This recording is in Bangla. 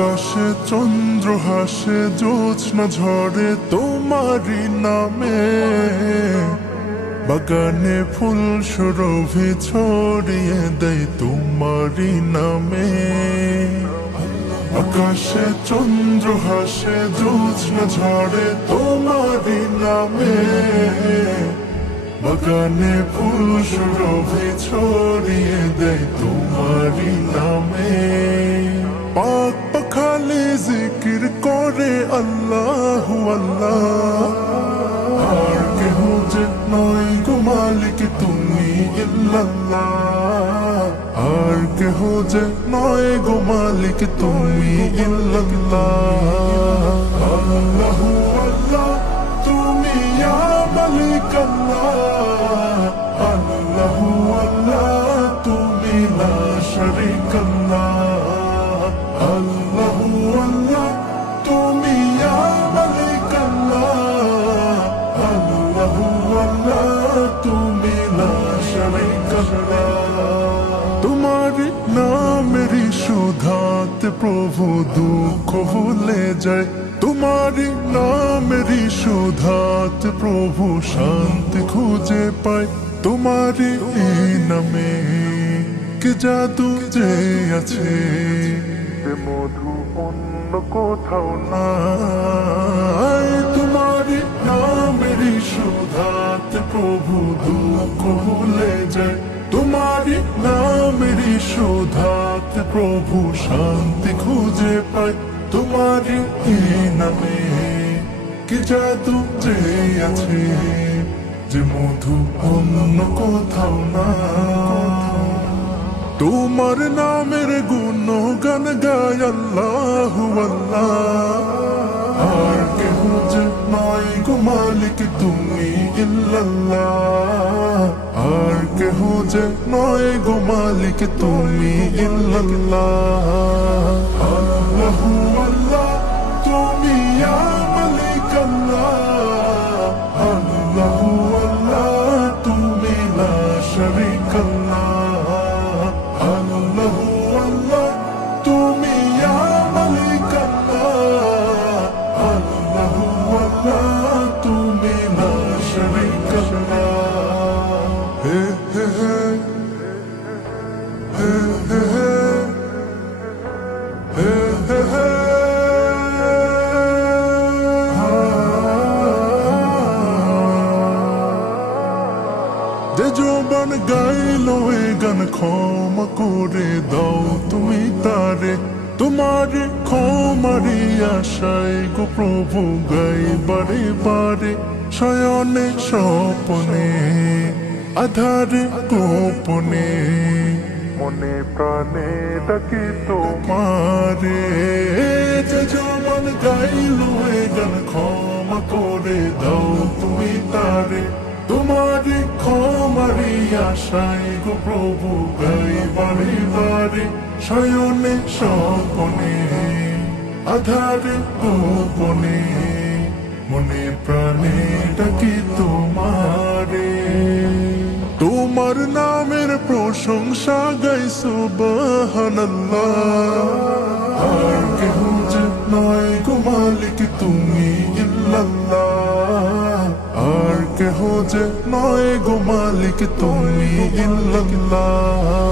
আকাশে চন্দ্র হাসে, জ্যোৎস্না ঝরে তোমারই নামে, বাগানে ফুল সুরভি ছড়িয়ে দেয় তোমারই নামে। আকাশে চন্দ্র হাসে, জ্যোৎস্না ঝরে তোমারই নামে, বাগানে ফুল সুরভি ছড়িয়ে দেয় তোমারই নামে। পাক পাখালি জিকির করে আল্লাহু আল্লাহ, আর কেহ যে নয় গো মালিক তুমি ইল্লাল্লাহ, আর কেহ যে নয় গো মালিক তুমি ইল্লাল্লাহ। আল্লাহু আল্লাহ তুমি ইয়া মালিক আল্লাহ, আল্লাহু আল্লাহ তুমি লা শারীক আল্লাহ, আল্লাহু আল্লাহ তুমি ইয়া মালিক আল্লাহ, আল্লাহু আল্লাহ তুমি লা শারীক আল্লাহ। তোমারি নামেরই সুধাতে প্রভু দুঃখ ভুলে যায়, তোমারি নামেরই সুধাতে প্রভু শান্তি খুঁজে পায়। তোমারি এই নামে কে জাদু যে আছে, যে মধু অন্য কোথাও নাই। তোমারি নামেরই সুধাতে প্রভু দুঃখ ভুলে যায়, তোমারি নামেরই সুধাতে প্রভু শান্তি খুঁজে পায়। তোমারি এই নামে কি জাদু যে আছে, যে মধু অন্য কোথাও না। তোমার নামের গুণগান গায় আল্লাহু আল্লাহ, আর কেহ যে নয় গো মালিক তুমি ইল্লাল্লাহ, আর কেহ যে নয় গো মালিক তুমি ইল্লাল্লাহ। আল্লাহু আল্লাহ তুমি ইয়া মালিক আল্লাহ, আল্লাহু আল্লাহ তুমি লা শারীক আল্লাহ, আল্লাহু আল্লাহ তুমি ইয়া মালিক আল্লাহ, আল্লাহু আল্লাহ তুমি লা শারীক আল্লাহ। হে হে হে হে হে হে হে। যে জবান গাইলো এ গান ক্ষমা করে দাও তুমি তারে, তোমার ক্ষমারি আশায় গো প্রভু গাই বারে বারে। শয়নে স্বপনে আধারে গোপনে, মনে প্রাণে ডাকি তোমারে। যে জবান গাইলো এ গান ক্ষমা করে দাও তুমি তারে, তোমারি ক্ষমারি আশায় গো প্রভু গাই বারে বারে। শয়নে স্বপনে আধারে গোপনে, মনে প্রাণে ডাকি তোমারে। তোমার নামের প্রশংসা গাই সুবহানাল্লাহ, আর কেহ যে নয় গো মালিক তুমি ইল্লাল্লাহ, আর কেহ যে নয় গো মালিক তুমি ইল্লাল্লাহ।